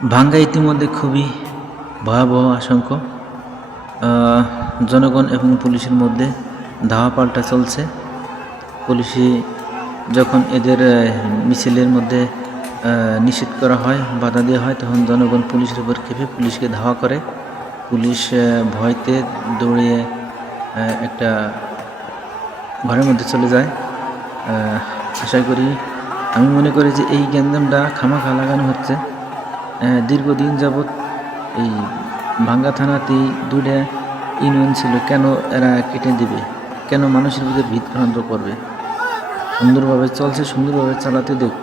ভাঙ্গা ইতিমধ্যে খুবই ভয়াবহ আশঙ্ক। জনগণ এবং পুলিশের মধ্যে ধাওয়া পাল্টা চলছে। পুলিশে যখন এদের মিছিলের মধ্যে নিষেধ করা হয়, বাধা দেওয়া হয়, তখন জনগণ পুলিশের উপর ক্ষেপে পুলিশকে ধাওয়া করে। পুলিশ ভয়তে দৌড়িয়ে একটা ঘরের মধ্যে চলে যায়। আশা করি, আমি মনে করি যে এই গ্যাঞ্জামটা খামাখা লাগানো হচ্ছে। দীর্ঘদিন যাবৎ এই ভাঙ্গা থানাতেই দুইটা ইউনিয়ন ছিল, কেন এরা কেটে দেবে? কেন মানুষের ভিতরে ভিত ভ্রান্ত করবে? সুন্দরভাবে চলছে, সুন্দরভাবে চালাতে দেখ